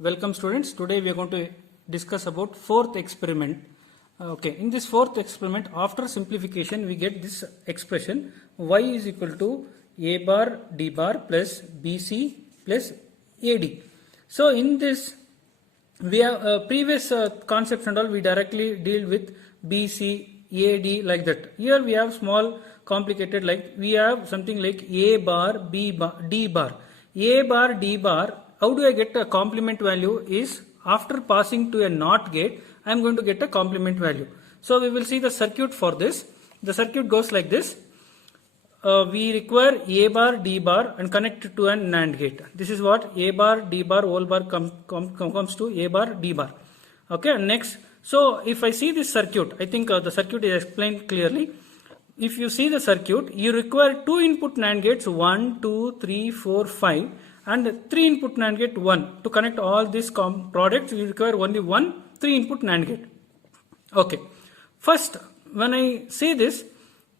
Welcome students. Today we are going to discuss about fourth experiment. In this fourth experiment, after simplification we get this expression y is equal to a bar d bar plus bc plus ad. So in this we have previous concepts and all we directly deal with bc ad like that. Here we have small complicated, like we have something like a bar b bar d bar. A bar d bar, how do I get a complement value is after passing to a NOT gate I am going to get a complement value. So we will see the circuit for this. The circuit goes like this. We require a bar d bar and connect it to an NAND gate. This is what a bar d bar whole bar comes to a bar d bar. Okay, next, so if I see this circuit, I think the circuit is explained clearly. If you see the circuit, you require 2 input NAND gates 1, 2, 3, 4, 5 and 3 input NAND gate 1. To connect all these products, you require only one 3 input NAND gate. Okay, first when I say this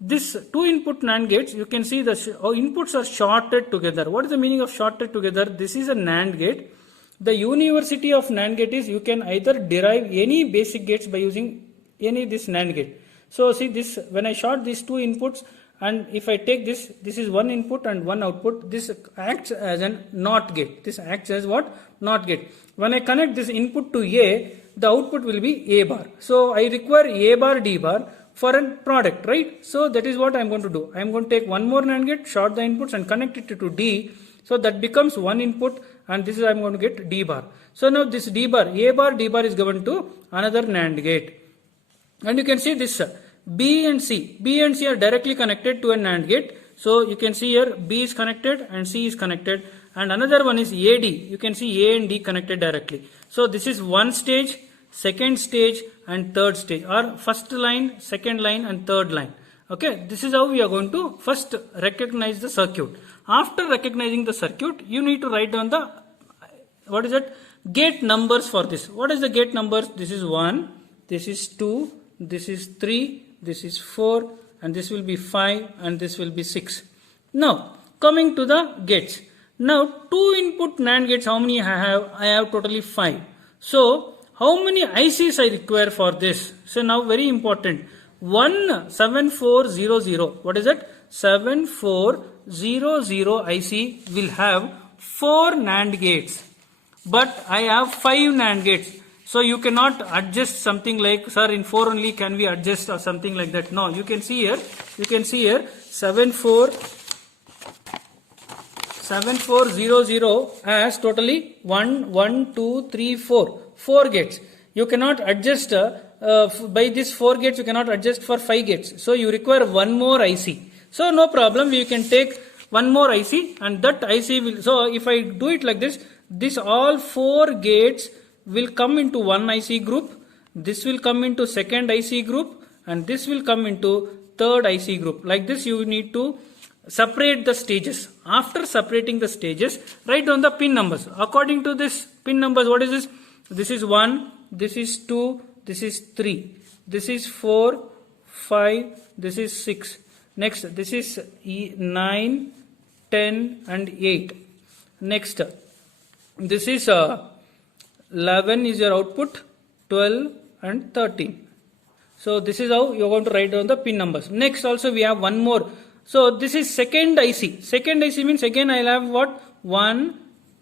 2 input NAND gates, you can see the inputs are shorted together. What is the meaning of shorted together? This is a NAND gate. The university of NAND gate is you can either derive any basic gates by using any this NAND gate. So see this, when I short these 2 inputs and if I take this is one input and one output, this acts as an NOT gate. This acts as what? NOT gate. When I connect this input to A, the output will be A bar. So I require A bar D bar for a product, right? So that is what I am going to do. I am going to take one more NAND gate, short the inputs and connect it to D. So that becomes one input and this is I am going to get D bar. So now this D bar, A bar D bar is given to another NAND gate. And you can see this B and C are directly connected to a NAND gate. So you can see here B is connected and C is connected, and another one is AD. You can see A and D connected directly. So this is one stage, second stage and third stage, or first line, second line and third line. Okay, this is how we are going to first recognize the circuit. After recognizing the circuit, you need to write down the gate numbers for this. What is the gate numbers? This is 1, this is 2, this is 3, this is 4 and this will be 5 and this will be 6. Now coming to the gates. Now 2 input NAND gates, how many I have? I have totally 5. So how many ICs I require for this? So now very important. 7400, what is it? 7400 IC will have 4 NAND gates, but I have 5 NAND gates. So you cannot adjust something like, sir, in 4 only can we adjust or something like that. No, you can see here 7400 has totally 1, 2, 3, 4 gates. You cannot adjust by this 4 gates, you cannot adjust for 5 gates. So you require one more IC. So no problem, you can take one more IC and that IC will, so if I do it like this all 4 gates will come into one IC group, this will come into second IC group and this will come into third IC group. Like this you need to separate the stages. After separating the stages, write down the pin numbers. According to this pin numbers, what is this? This is 1, this is 2, this is 3, this is 4, 5, this is 6. Next, this is 9, 10 and 8. Next, this is 11 is your output, 12 and 13. So this is how you are going to write down the pin numbers. Next also we have one more. So this is second IC. Second IC means again I will have what? 1,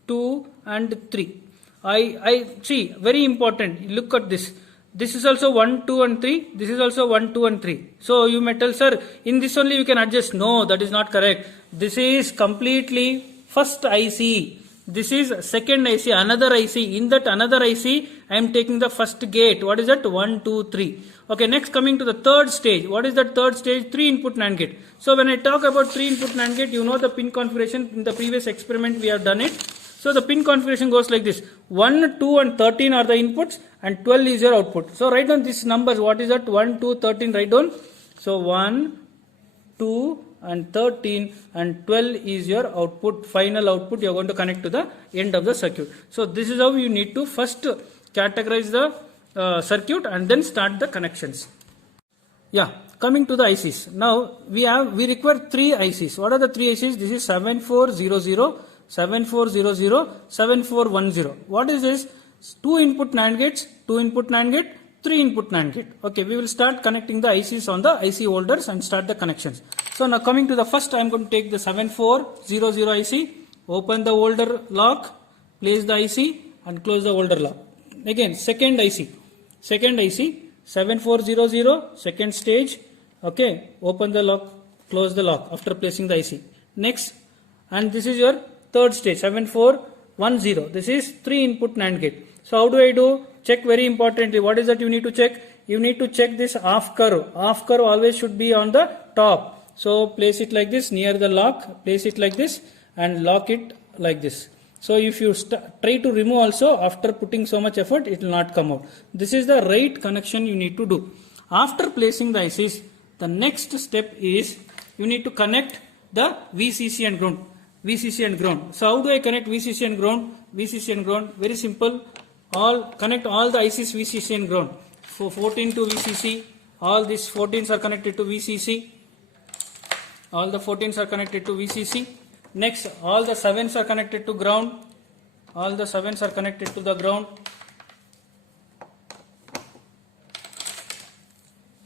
2 and 3. I see, very important. Look at this. This is also 1, 2 and 3. This is also 1, 2 and 3. So you may tell, sir, in this only you can adjust. No, that is not correct. This is completely first IC. This is second IC, another IC. In that another IC, I am taking the first gate. What is that? 1, 2, 3. Okay, next coming to the third stage. What is that third stage? 3 input NAND gate. So when I talk about 3 input NAND gate, you know the pin configuration. In the previous experiment we have done it. So the pin configuration goes like this. 1, 2 and 13 are the inputs and 12 is your output. So write down these numbers. What is that? 1, 2, 13, write down. So 1, 2 and 13 and 12 is your output, final output you are going to connect to the end of the circuit. So this is how you need to first categorize the circuit and then start the connections. Yeah, coming to the ICs. Now we require 3 ICs. What are the 3 ICs? This is 7400, 7400, 7410. What is this? 2 input NAND gates, 2 input NAND gate, 3 input NAND gate. Okay, we will start connecting the ICs on the IC holders and start the connections. So now coming to the first, I am going to take the 7400 IC, open the holder lock, place the IC and close the holder lock. Again, second IC, 7400, second stage. Okay, open the lock, close the lock after placing the IC. Next, and this is your third stage, 7410. This is 3 input NAND gate. So how do I do? Check very importantly. What is that you need to check? You need to check this off curve. Off curve always should be on the top. So place it like this near the lock. Place it like this and lock it like this. So if you try to remove also, after putting so much effort, it will not come out. This is the right connection you need to do. After placing the ICs, the next step is you need to connect the VCC and ground. VCC and ground. So how do I connect VCC and ground? VCC and ground, very simple. Connect all the ICs VCC and ground. So 14 to VCC, all these 14s are connected to VCC. All the 14s are connected to VCC. Next, all the 7s are connected to ground. All the 7s are connected to the ground.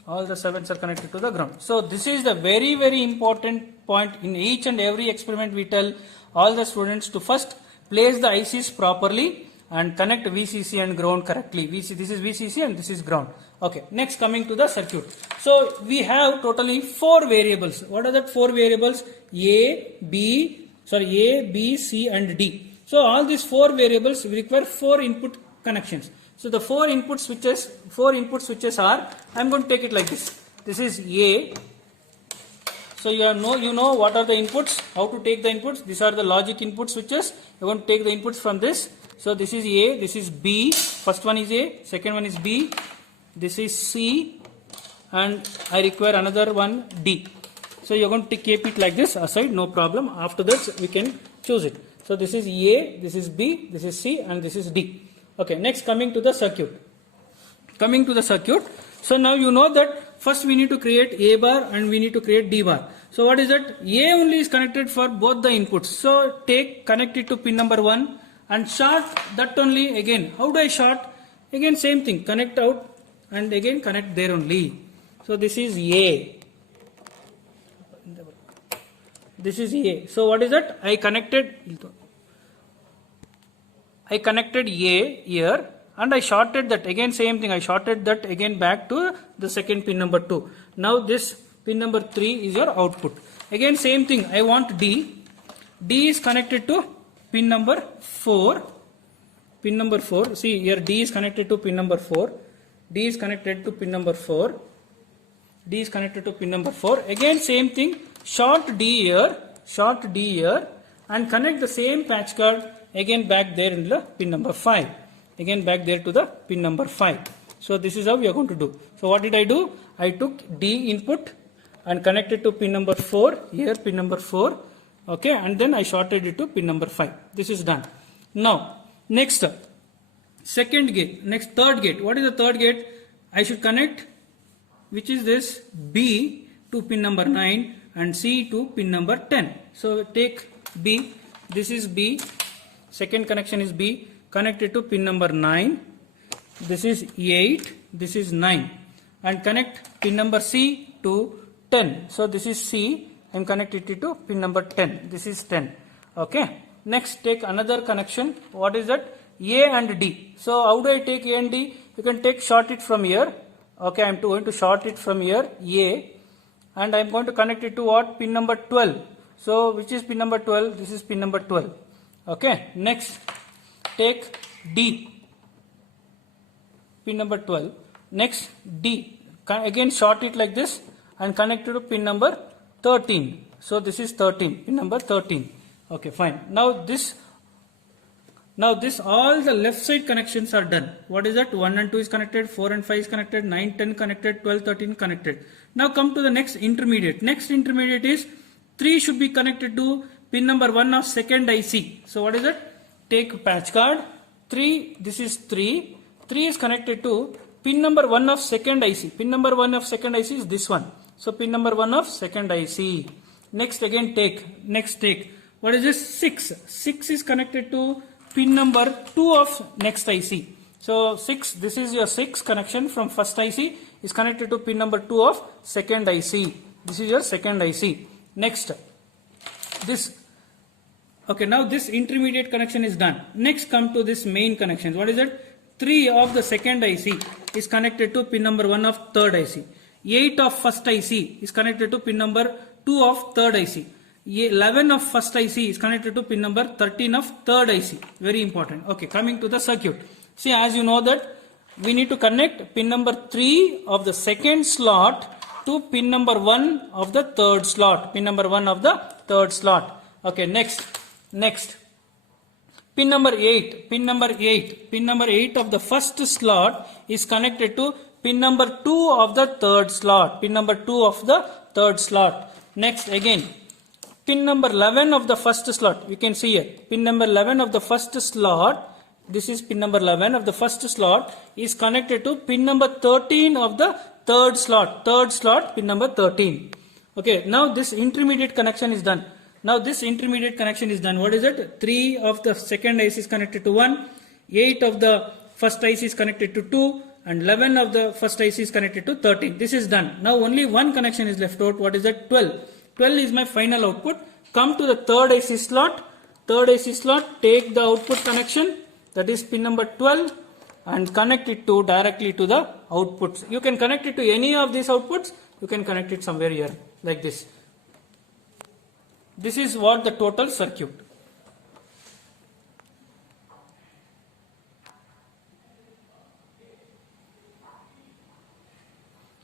All the 7s are connected to the ground. So this is the very, very important point. In each and every experiment we tell all the students to first place the ICs properly and connect VCC and ground correctly. This is VCC and this is ground. Okay, next coming to the circuit. So we have totally 4 variables. What are that 4 variables? A, B, C and D. So all these 4 variables require 4 input connections. So the 4 input switches are, I am going to take it like this. This is A. So you know what are the inputs, how to take the inputs. These are the logic input switches. You are going to take the inputs from this. So this is A, this is B, first one is A, second one is B, this is C, and I require another one D. So you are going to keep it like this aside, no problem. After that we can choose it. So this is A, this is B, this is C, and this is D. Okay, next coming to the circuit. So now you know that first we need to create A bar and we need to create D bar. So what is that? A only is connected for both the inputs. So connect it to pin number 1 and short that only again. How do I short? Again same thing, connect out and again connect there only. So this is A. This is A. So what is that? I connected A here and I shorted that, again same thing, I shorted that again back to the second pin number 2. Now this pin number 3 is your output. Again same thing, I want D. D is connected to pin number 4. Pin number 4, see here D is connected to pin number 4. D is connected to pin number 4. D is connected to pin number 4. Again same thing, short D here and connect the same patch cord again back there in the pin number 5. Again back there to the pin number 5. So this is how we are going to do. So what did I do? I took D input and connected to pin number 4, here pin number 4. Okay, and then I shorted it to pin number 5. This is done. Now, next third gate. What is the third gate? I should connect, which is this, B to pin number 9 and C to pin number 10. So take B, this is B, second connection is B, connected to pin number 9, this is 8, this is 9, and connect pin number C to 10. So this is C, I am connected it to pin number 10, this is 10. Okay, next take another connection. What is that? A and D. So how do I take A and D? You can short it from here. Okay, I am going to short it from here, A, and I am going to connect it to what? Pin number 12. So which is pin number 12? This is pin number 12. Okay, next take D, pin number 12. Next D, again short it like this and connect it to pin number 13. So this is 13, pin number 13. Okay, fine. Now this all the left side connections are done. What is that? 1 and 2 is connected, 4 and 5 is connected, 9, 10 connected, 12, 13 connected. Now come to the next intermediate. Next intermediate is 3 should be connected to pin number 1 of second IC. So what is it? Take patch card. 3, this is 3. 3 is connected to pin number 1 of second IC. Pin number 1 of second IC is this one. So pin number 1 of second IC. Next again take What is this? 6. 6 is connected to pin number 2 of next IC. So 6, this is your 6 connection from first IC is connected to pin number 2 of second IC. This is your second IC. Next, this. Okay, now this intermediate connection is done. Next come to this main connections. What is it? 3 of the second IC is connected to pin number 1 of third IC. 8 of first IC is connected to pin number 2 of third IC. 11 of first IC is connected to pin number 13 of third IC. Very important. Okay, coming to the circuit. See, as you know that we need to connect pin number 3 of the second slot to pin number 1 of the third slot. Pin number 1 of the third slot. Okay, next. Pin number 8. Pin number 8 of the first slot is connected to pin number 2 of the third slot. Pin number 2 of the third slot. Next again. Pin number 11 of the first slot. You can see here. Pin number 11 of the first slot. This is pin number 11 of the first slot is connected to pin number 13 of the third slot. Third slot, pin number 13. Okay, now this intermediate connection is done. What is it? 3 of the second IC is connected to 1. 8 of the first IC is connected to 2. And 11 of the first IC is connected to 13. This is done. Now only one connection is left out. What is that? 12. 12 is my final output. Come to the third IC slot. Take the output connection. That is pin number 12 and connect it directly to the outputs. You can connect it to any of these outputs. You can connect it somewhere here like this. This is what the total circuit.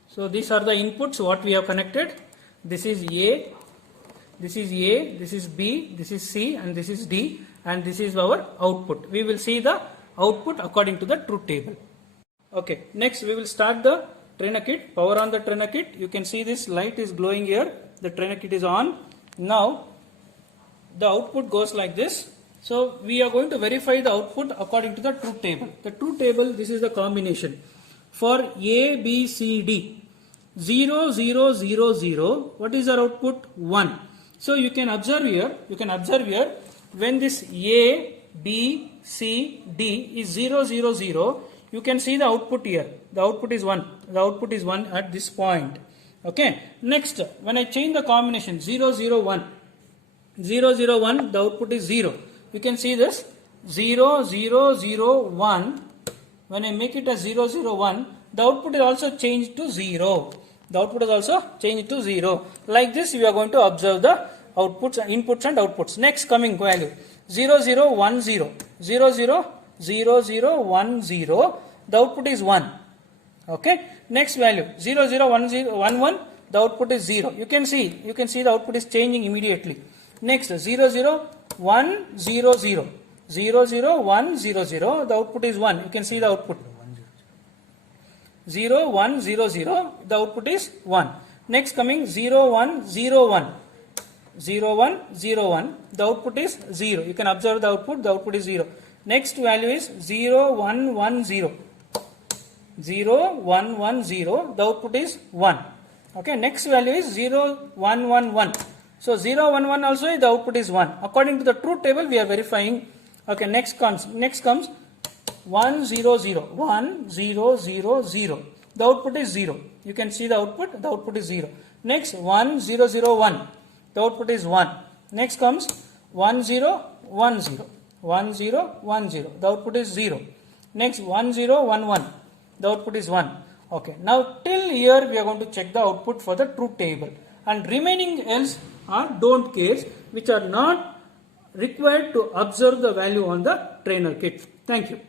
So these are the inputs what we have connected. This is A, this is B, this is C and this is D, and this is our output. We will see the output according to the truth table. Okay, next we will start the trainer kit. Power on the trainer kit. You can see this light is glowing here. The trainer kit is on. Now the output goes like this. So we are going to verify the output according to the truth table. The truth table, this is the combination. For A, B, C, D, 0, 0, 0, 0, what is our output? 1. So you can observe here, when this A, B, C, D is 0, 0, 0, you can see the output here. The output is 1. The output is 1 at this point. Okay. Next, when I change the combination 0, 0, 1, 0, 0, 1, the output is 0. You can see this 0, 0, 0, 1. When I make it as 0, 0, 1, the output is also changed to 0. The output is also changed to 0. Like this, you are going to observe the outputs, inputs and outputs. Next coming value 0, 0, 1, 0. 0, 0, 0, 0, 1, 0. The output is 1. Okay. Next value 0, 0, 1, 0, 1, 1. The output is 0. You can see the output is changing immediately. Next 0, 0, 1, 0, 0. 0, 0, 1, 0, 0. The output is 1. You can see the output. 0, 1, 0, 0. The output is 1. Next coming 0, 1, 0, 1. 0, 1, 0, 1. The output is 0. You can observe the output. The output is 0. Next value is 0, 1, 1, 0. 0, 1, 1, 0. The output is 1. Okay. Next value is 0, 1, 1, 1. So 0, 1, 1 also the output is 1. According to the truth table, we are verifying. Okay. Next comes 1, 0, 0. 1, 0, 0, 0. The output is 0. You can see the output. The output is 0. Next 1, 0, 0, 1. The output is 1. Next comes 1, 0, 1, 0. 1, 0, 1, 0. The output is 0. Next 1, 0, 1, 1. The output is 1. Okay. Now till here we are going to check the output for the truth table. And remaining else are don't cares, which are not required to observe the value on the trainer kit. Thank you.